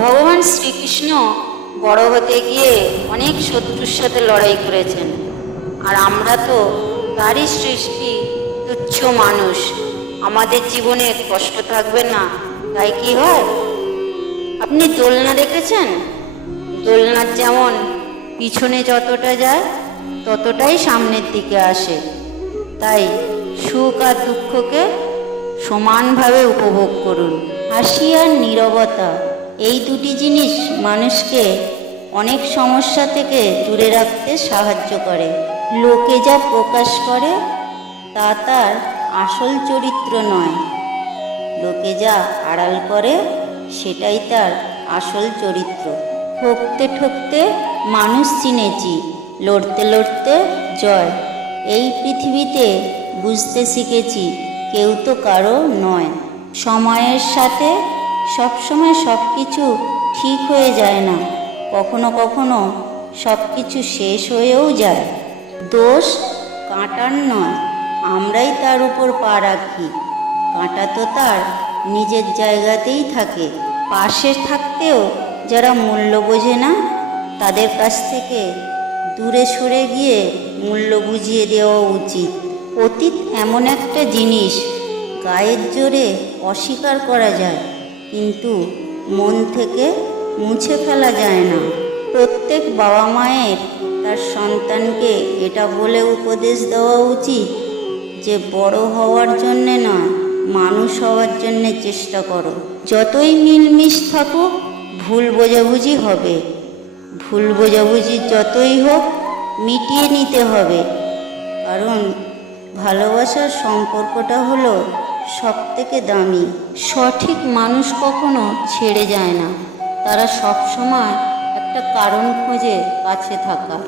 ভগবান শ্রীকৃষ্ণ বড় হতে গিয়ে অনেক শত্রুর সাথে লড়াই করেছেন। আর আমরা তো তারই সৃষ্টি, তুচ্ছ মানুষ। আমাদের জীবনে কষ্ট থাকবে না, তাই কি হয়? আপনি দোলনা দেখেছেন? দোলনার যেমন পিছনে যতটা যায়, ততটাই সামনের দিকে আসে। তাই সুখ আর দুঃখকে সমানভাবে উপভোগ করুন। হাসি আর নীরবতা এই দুটি জিনিস মানুষকে অনেক সমস্যা থেকে দূরে রাখতে সাহায্য করে। লোকে যা প্রকাশ করে, তা তার আসল চরিত্র নয়। লোকে যা আড়াল করে, সেটাই তার আসল চরিত্র। ঠকতে ঠকতে মানুষ চিনেছি লড়তে লড়তে জয়। এই পৃথিবীতে বুঝতে শিখেছি, কেউ তো কারও নয়। সময়ের সাথে সবসময় সব কিছু ঠিক হয়ে যায় না। কখনো কখনো সব কিছু শেষ হয়েও যায়। দোষ কাঁটার নয়, আমরাই তার উপর পা রাখি। কাঁটা তো তার নিজের জায়গাতেই থাকে। পাশে থাকতেও যারা মূল্য বোঝে না, তাদের কাছ থেকে দূরে সরে গিয়ে মূল্য বুঝিয়ে দেওয়া উচিত। অতীত এমন একটা জিনিস, গায়ের জোরে অস্বীকার করা যায়। কিন্তু মন থেকে মুছে ফেলা যায় না। প্রত্যেক বাবা মায়ের তার সন্তানকে এটা বলে উপদেশ দেওয়া উচিত যে, বড় হওয়ার জন্যে নয় মানুষ হওয়ার জন্যে চেষ্টা করো। যতই মিলমিশ থাকুক, ভুল বোঝাবুঝি হবে। ভুল বোঝাবুঝি যতই হোক, মিটিয়ে নিতে হবে। কারণ ভালোবাসার সম্পর্কটা হলো সব থেকে দামি। সঠিক মানুষ কখনো ছেড়ে যায় না। তারা সব সময় একটা কারণ খোঁজে কাছে থাকার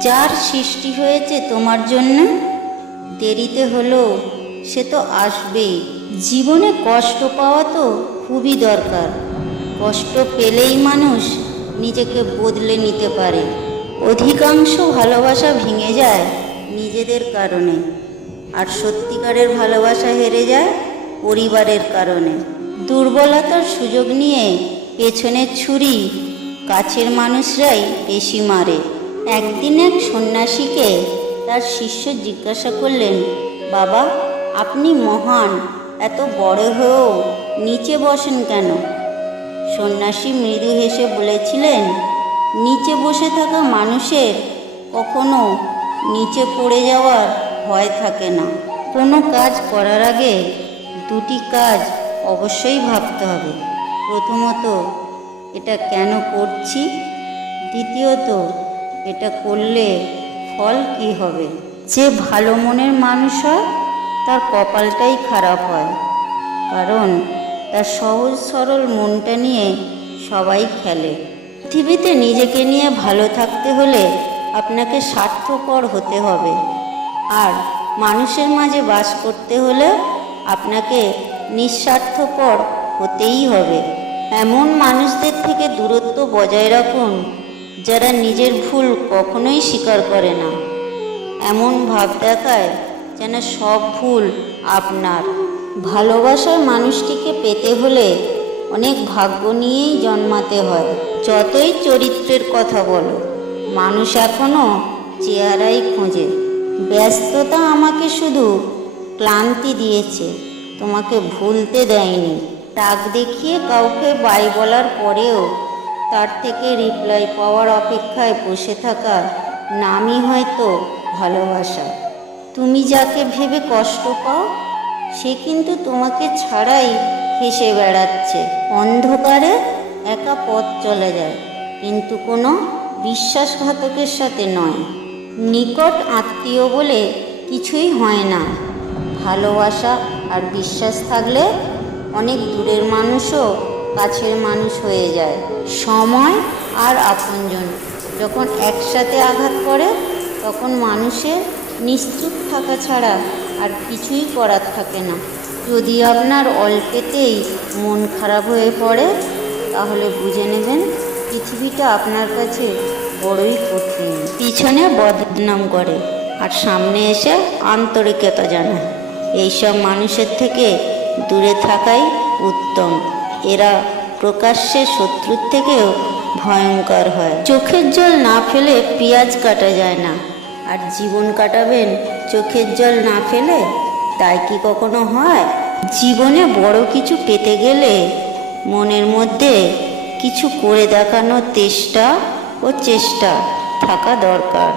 যার সৃষ্টি হয়েছে তোমার জন্য, দেরিতে হলেও সে তো আসবেই। জীবনে কষ্ট পাওয়া তো খুবই দরকার। কষ্ট পেলেই মানুষ নিজেকে বদলে নিতে পারে। অধিকাংশ ভালোবাসা ভেঙে যায় নিজেদের কারণে। আর সত্যিকারের ভালোবাসা হেরে যায় পরিবারের কারণে। দুর্বলতার সুযোগ নিয়ে পেছনের ছুরি কাছের মানুষরাই বেশি মারে। একদিন এক সন্ন্যাসীকে তার শিষ্য জিজ্ঞাসা করলেন, বাবা, আপনি মহান, এত বড় হয়েও নিচে বসেন কেন? সন্ন্যাসী মৃদু হেসে বলেছিলেন, নিচে বসে থাকা মানুষের কখনো নিচে পড়ে যাওয়ার ভয় থাকে না। কোনো কাজ করার আগে দুটি কাজ অবশ্যই ভাবতে হবে। প্রথমত, এটা কেন করছি? দ্বিতীয়ত, এটা করলে ফল কি হবে? যে ভালো মনের মানুষ হয়, তার কপালটাই খারাপ হয়। কারণ, তার সহজ সরল মনটা নিয়ে সবাই খেলে। পৃথিবীতে নিজেকে নিয়ে ভালো থাকতে হলে আপনাকে স্বার্থপর হতে হবে। আর মানুষের মাঝে বাস করতে হলে আপনাকে নিঃস্বার্থপর হতেই হবে। এমন মানুষদের থেকে দূরত্ব বজায় রাখুন, যারা নিজের ভুল কখনোই স্বীকার করে না। এমন ভাব দেখায় যেন সব ভুল আপনার। ভালোবাসার মানুষটিকে পেতে হলে অনেক ভাগ্য নিয়েই জন্মাতে হয়। যতই চরিত্রের কথা বলো, মানুষ এখনও চেহারাই খোঁজে। ব্যস্ততা আমাকে শুধু ক্লান্তি দিয়েছে। তোমাকে ভুলতে দেয়নি। টাক দেখিয়ে কাউকে বাই বলার পরেও তার থেকে রিপ্লাই পাওয়ার অপেক্ষায় বসে থাকা নামই হয়তো ভালোবাসা। তুমি যাকে ভেবে কষ্ট পাও, সে কিন্তু তোমাকে ছাড়াই হেসে বেড়াচ্ছে। অন্ধকারে একা পথ চলে যায়, কিন্তু কোনো বিশ্বাসঘাতকের সাথে নয়। নিকট আত্মীয় বলে কিছুই হয় না। ভালোবাসা আর বিশ্বাস থাকলে অনেক দূরের মানুষও কাছের মানুষ হয়ে যায়। সময় আর আপনজন যখন একসাথে আঘাত করে, তখন মানুষের নিশ্চুপ থাকা ছাড়া আর কিছুই করার থাকে না। যদি আপনার অল্পেতেই মন খারাপ হয়ে পড়ে, তাহলে বুঝে নেবেন পৃথিবীটা আপনার কাছে বড়ই কঠিন। পিছনে বদনাম করে, আর সামনে এসে আন্তরিকতা জানায়। এইসব মানুষের থেকে দূরে থাকাই উত্তম। এরা প্রকাশ্যে শত্রুর থেকেও ভয়ঙ্কর হয়। চোখের জল না ফেলে পেঁয়াজ কাটা যায় না। আর জীবন কাটাবেন চোখের জল না ফেলে, তাই কি কখনো হয়? জীবনে বড় কিছু পেতে গেলে মনের মধ্যে কিছু করে দেখানোর চেষ্টা ও চেষ্টা থাকা দরকার।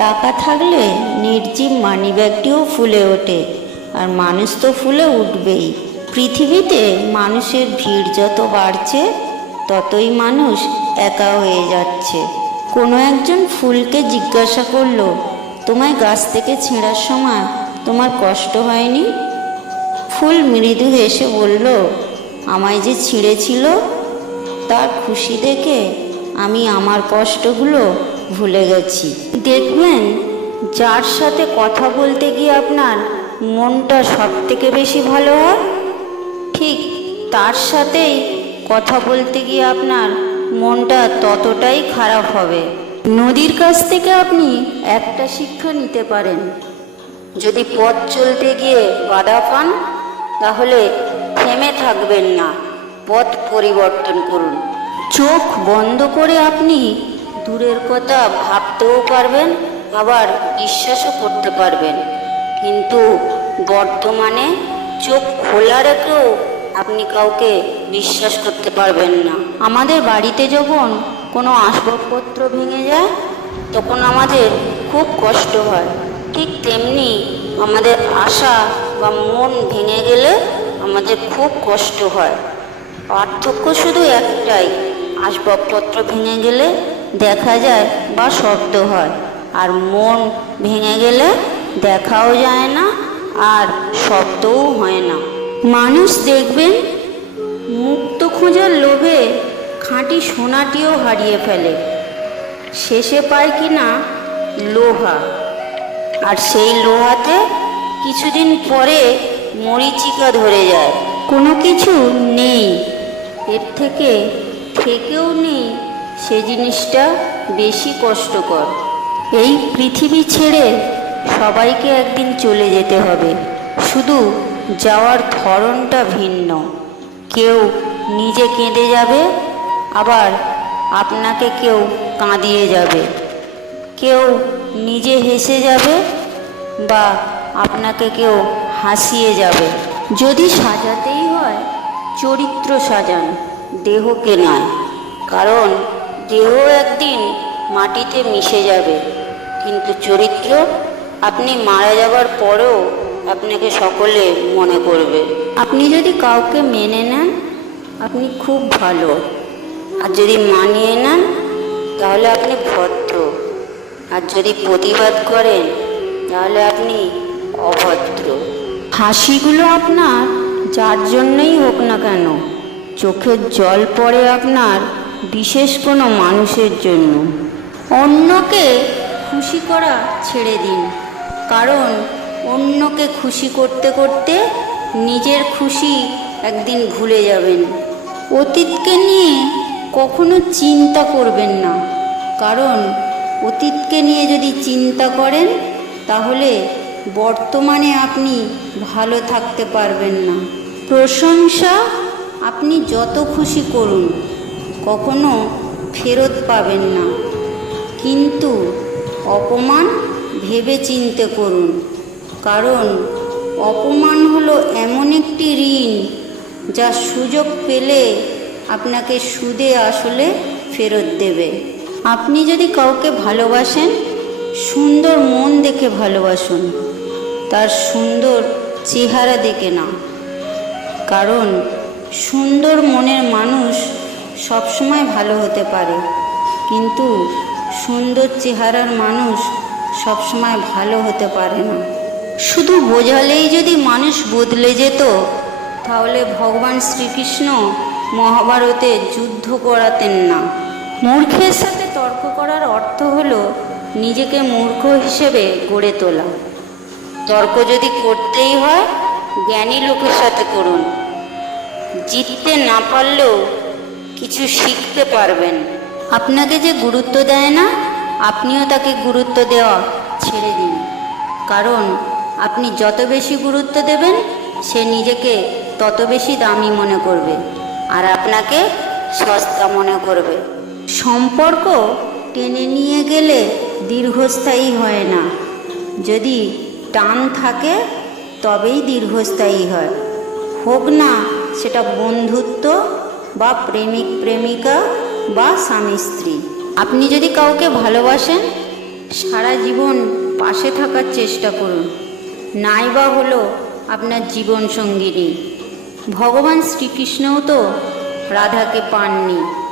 টাকা থাকলে নির্জীব মানিব্যাগটিও ফুলে ওঠে, আর মানুষ তো ফুলে উঠবেই। পৃথিবীতে মানুষের ভিড় যত বাড়ছে, ততই মানুষ একা হয়ে যাচ্ছে। কোনো একজন ফুলকে জিজ্ঞাসা করল, তোমায় গাছ থেকে ছেঁড়ার সময় তোমার কষ্ট হয়নি? ফুল মৃদু হেসে বলল, আমায় যে ছিঁড়েছিল, তার খুশি দেখে আমি আমার কষ্টগুলো ভুলে গেছি। দেখবেন, যার সাথে কথা বলতে গিয়ে আপনার মনটা সব থেকে বেশি ভালো হয়, ঠিক তার সাথেই কথা বলতে গিয়ে আপনার মনটা ততটাই খারাপ হবে। নদীর কাছ থেকে আপনি একটা শিক্ষা নিতে পারেন। যদি পথ চলতে গিয়ে বাধা পান, তাহলে থেমে থাকবেন না। পথ পরিবর্তন করুন। চোখ বন্ধ করে আপনি দূরের কথা ভাবতেও পারবেন, আবার বিশ্বাসও করতে পারবেন। কিন্তু বর্তমানে চোখ খোলা রেখেও আপনি কাউকে বিশ্বাস করতে পারবেন না। আমাদের বাড়িতে যখন কোনো আসবাবপত্র ভেঙে যায়, তখন আমাদের খুব কষ্ট হয়। ঠিক তেমনি আমাদের আশা বা মন ভেঙে গেলে আমাদের খুব কষ্ট হয়। পার্থক্য শুধু একটাই আসবাবপত্র ভেঙে গেলে দেখা যায় বা শব্দ হয়। আর মন ভেঙে গেলে দেখাও যায় না আর শব্দও হয় না। মানুষ দেখবেন মুক্ত খোঁজার লোভে খাঁটি সোনাটিও হারিয়ে ফেলে। শেষে পায় কি না লোহা। আর সেই লোহাতে কিছুদিন পরে মরিচিকা ধরে যায়। কোনো কিছু নেই। এর থেকে থেকেও নেই সে জিনিসটা বেশি কষ্টকর। এই পৃথিবী ছেড়ে সবাইকে একদিন চলে যেতে হবে। শুধু যাওয়ার ধরনটা ভিন্ন। কেউ নিজে কেঁদে যাবে, আবার আপনাকে কেউ কাঁদিয়ে যাবে। কেউ নিজে হেসে যাবে বা আপনাকে কেউ হাসিয়ে যাবে। যদি সাজাতেই হয়, চরিত্র সাজান। দেহকে নয়, কারণ দেহ একদিন মাটিতে মিশে যাবে। কিন্তু চরিত্র আপনি মারা যাবার পরেও আপনাকে সকলে মনে করবে। আপনি যদি কাউকে মেনে নেন, আপনি খুব ভালো। আর যদি মানিয়ে নেন, তাহলে আপনি ভদ্র। আর যদি প্রতিবাদ করেন, তাহলে আপনি অভদ্র। হাসিগুলো আপনার, যার জন্যই হোক না কেন চোখের জল পড়ে আপনার, বিশেষ কোনো মানুষের জন্য। অন্যকে খুশি করা ছেড়ে দিন। কারণ, অন্যকে খুশি করতে করতে নিজের খুশি একদিন ভুলে যাবেন। অতীতকে নিয়ে কখনো চিন্তা করবেন না। কারণ, অতীতকে নিয়ে যদি চিন্তা করেন, তাহলে বর্তমানে আপনি ভালো থাকতে পারবেন না। প্রশংসা আপনি যত খুশি করুন, কখনো ফেরত পাবেন না। কিন্তু অপমান ভেবে চিনতে করুন, কারণ অপমান হলো এমন একটি ঋণ যা সুযোগ পেলে আপনাকে সুদে আসলে ফেরত দেবে। আপনি যদি কাউকে ভালোবাসেন, সুন্দর মন দেখে ভালোবাসুন, তার সুন্দর চেহারা দেখে না। কারণ সুন্দর মনের মানুষ সবসময় ভালো হতে পারে। কিন্তু সুন্দর চেহারার মানুষ সবসময় ভালো হতে পারে না। শুধু বোঝালেই যদি মানুষ বদলে যেত, তাহলে ভগবান শ্রীকৃষ্ণ মহাভারতে যুদ্ধ করাতেন না। মূর্খের সাথে তর্ক করার অর্থ হলো নিজেকে মূর্খ হিসেবে গড়ে তোলা। তর্ক যদি করতেই হয়, জ্ঞানী লোকের সাথে করুন। জিততে না পারলেও কিছু শিখতে পারবেন। আপনাকে যে গুরুত্ব দেয় না, আপনিও তাকে গুরুত্ব দেওয়া ছেড়ে দিন। কারণ আপনি যত বেশি গুরুত্ব দেবেন, সে নিজেকে তত বেশি দামি মনে করবে আর আপনাকে সস্তা মনে করবে। সম্পর্ক টেনে নিয়ে গেলে দীর্ঘস্থায়ী হয় না। যদি টান থাকে, তবেই দীর্ঘস্থায়ী হয়। হোক না সেটা বন্ধুত্ব বা প্রেমিক, প্রেমিকা বা স্বামী, স্ত্রী। আপনি যদি কাউকে ভালোবাসেন, সারা জীবন পাশে থাকার চেষ্টা করুন। নাই বা হলো আপনার জীবন সঙ্গিনী ভগবান শ্রীকৃষ্ণও তো রাধাকে পাননি।